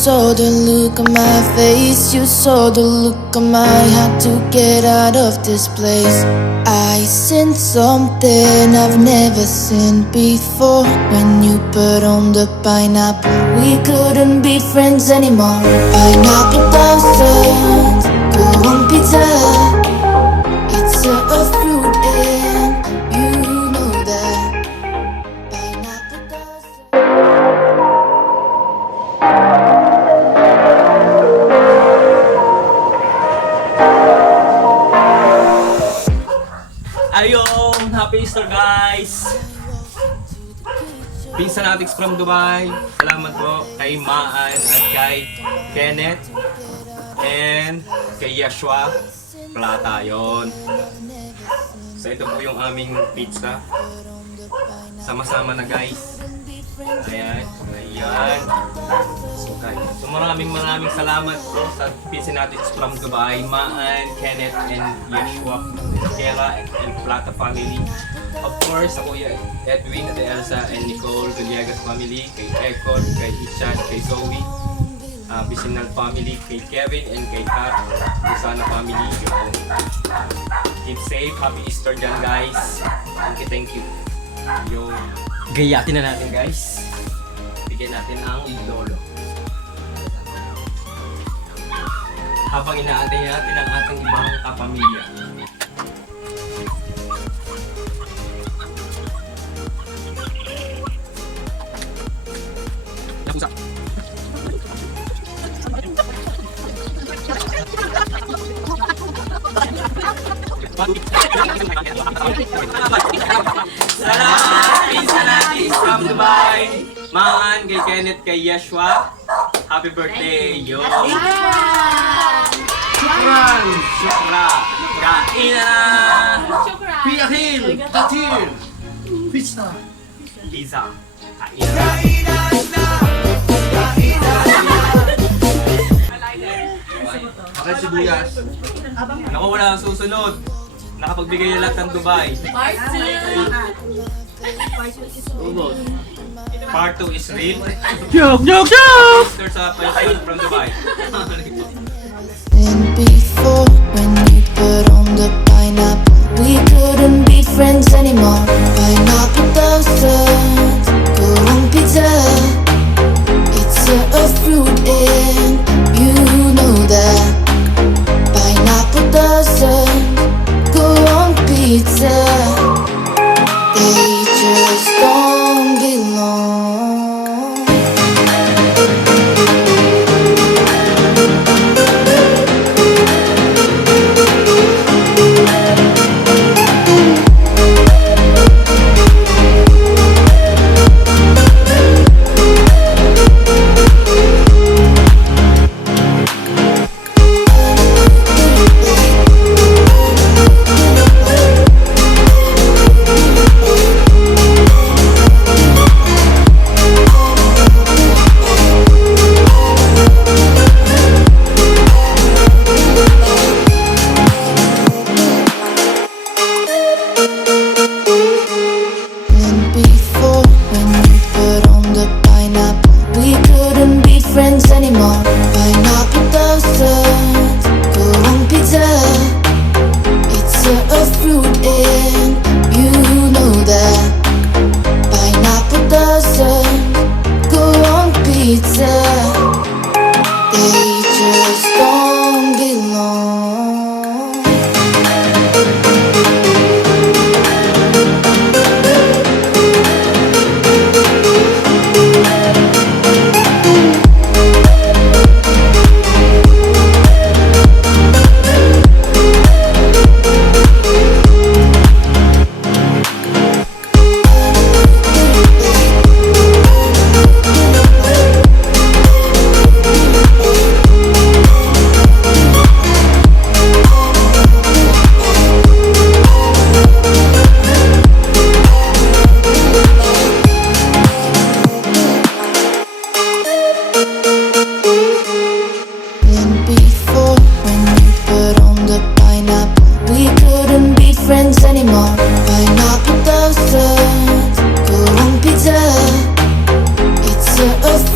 saw the look on my face, you saw the look on my heart to get out of this place. I seen something I've never seen before. When you put on the pineapple, we couldn't be friends anymore. Pineapple blossoms, go on pizza. It's a fruit and you know that. Pineapple blossoms. Ayun! Happy Easter guys! Pinsan natin from Dubai. Salamat po kay Maan at kay Kenneth and kay Yashua Plata yun. So ito po yung aming pizza. Sama-sama na guys. Ayan. Ayan. So maraming salamat po sa pinsan natin from Dubai, Maan, Kenneth and Yashua Kera and Plata family. Of course, ako yung Edwin, Ate Elsa, and Nicole Galiagas family, kay Ekon, kay Ichan, kay Zoe, Vicinal family, kay Kevin, and kay Kat, Busana family. Keep safe, happy Easter dyan guys. Thank you. Yo, gayatin na natin guys. Bigyan natin ang lolo. Habang inaantay natin ang ating ibang kapamilya. Salamat! Pinsan natin from Dubai! Maan, kay Kenneth, kay Yashua. Happy birthday! Yo! Shukran! Shukran! Kain na! Piyahil! Tatil! Pizza! Pizza! Kain na! Okay, sibuyas. Naku, wala ang susunod. Nakapagbigay na lahat ng Dubai. Part 2 is real. Joke! Joke! Joke! There's a person from Dubai. And before, when you put on the pineapple, we couldn't be friends anymore. Pineapple blossoms, go on pizza. It's a fruit and you know that. Pineapple blossoms, go on pizza. They just don't belong.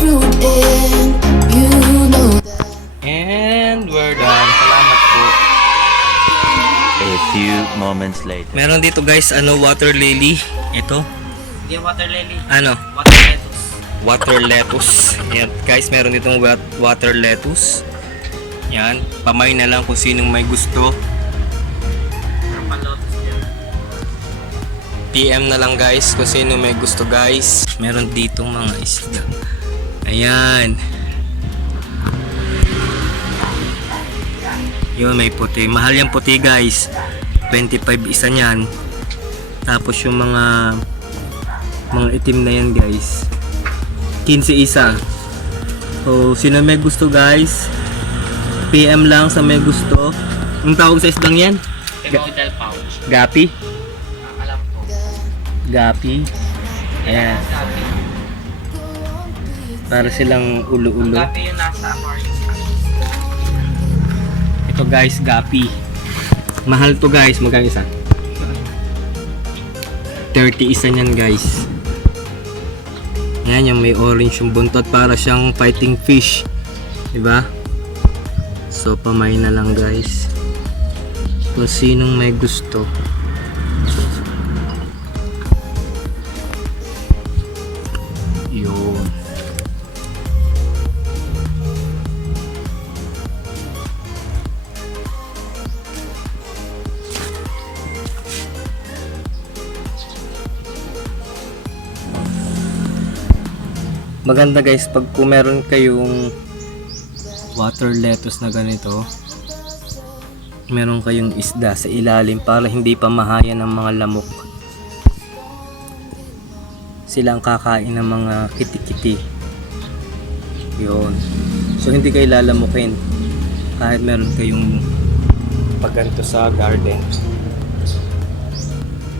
fruit and you moments later. Meron dito guys, water lily. Ito. Hindi water lily. Ano? Water lettuce. Water lettuce. Ayan, guys, meron ditong water lettuce. Yan, pamay na lang kung sinong may gusto. Meron pa lotus dyan. PM na lang guys kung sino may gusto guys. Meron ditong mga isda. Ayan. Yun, may puti. Mahal yung puti guys. 25 isa niyan. Tapos yung mga itim na yan guys, 15 isa. So sino may gusto guys, PM lang sa may gusto. Ang tawag sa isdang yan? Model pouch. Gapi? Alam ko. Gapi. Ayan. Gabi. Para silang ulo-ulo. Gabi yung nasa aquarium. Ito guys, gapi. Mahal to guys, magkano isa? 30 isa niyan guys. Yan, yung may orange yung buntot, para siyang fighting fish, diba? So pamay na lang guys kung sinong may gusto. Yun. Maganda guys pag kung meron kayong water lettuce na ganito, meron kayong isda sa ilalim para hindi pa mahayan ng mga lamok. Silang kakain ng mga kiti-kiti. Yun. So hindi kayo lalamukin kahit meron kayong pagganto sa garden.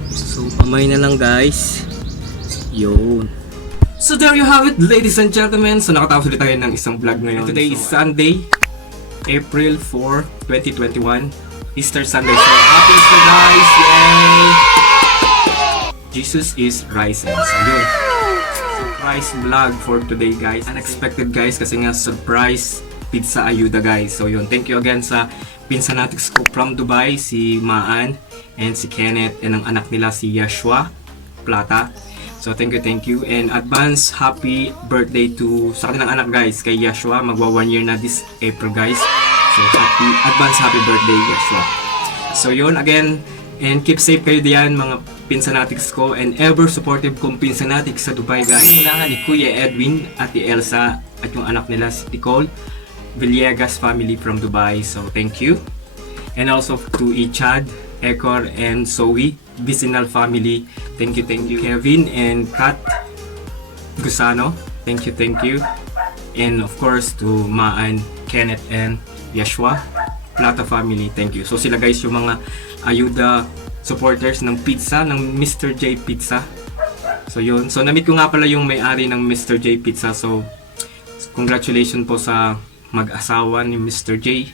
So pamay na lang guys. Yun. So there you have it, ladies and gentlemen. So nakatapos ulit tayo ng isang vlog ngayon. Today is Sunday, April 4, 2021, Easter Sunday. So happy Easter guys! Yay! Jesus is rising. So yun, surprise vlog for today guys. Unexpected guys kasi nga surprise pizza ayuda guys. So yun, thank you again sa pinsanatics ko from Dubai, si Maan and si Kenneth, and ang anak nila si Yashua Plata. So thank you, and advance happy birthday to sa kanilang anak guys, kay Yashua. Magwa 1 year na this April guys. So happy birthday Yashua. So yun again, and keep safe kayo diyan mga pinsanatics ko, and ever supportive kong pinsanatics sa Dubai guys. Unahan ni Kuya Edwin at ni Elsa at yung anak nila si Nicole Villegas family from Dubai. So thank you. And also to Ichad, Ekor, and Zoe Vicinal family. Thank you. Kevin and Kat Gusano. Thank you. And of course to Maan, Kenneth, and Yashua Plata family. Thank you. So sila guys yung mga ayuda supporters ng pizza, ng Mr. J Pizza. So yun. So na-meet ko nga pala yung may-ari ng Mr. J Pizza. So congratulations po sa mag-asawa ni Mr. J.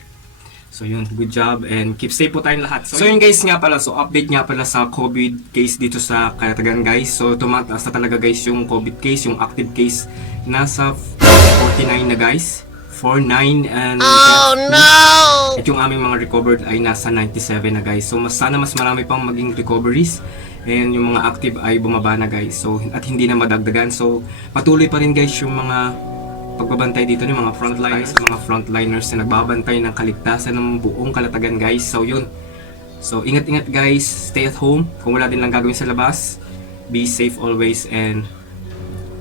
So yun, good job, and keep safe po tayong lahat. So yun guys nga pala, so update nga pala sa COVID case dito sa Calatagan guys. So tumataas na talaga guys yung COVID case, yung active case nasa 49 na guys. 49 and oh no! At yung aming mga recovered ay nasa 97 na guys. So sana mas marami pang maging recoveries, and yung mga active ay bumaba na guys. So at hindi na madagdagan. So patuloy pa rin guys yung mga pagbabantay dito ng mga frontliners na nagbabantay ng kaligtasan ng buong Calatagan guys. So yun. So ingat-ingat guys, stay at home. Kung wala din lang gagawin sa labas, be safe always, and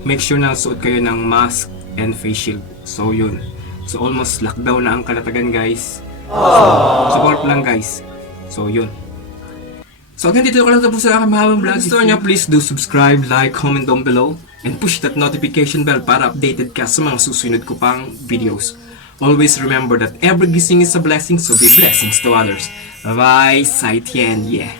make sure na suot kayo ng mask and face shield. So yun. So almost lockdown na ang Calatagan guys. So support lang guys. So yun. So again, dito ko lang tapos sa aking mahabang vlog. Gusto nyo, please do subscribe, like, comment down below, and push that notification bell para updated ka sa mga susunod ko pang videos. Always remember that every gising is a blessing, so be blessings to others. Bye bye, Sai Tian, yeah.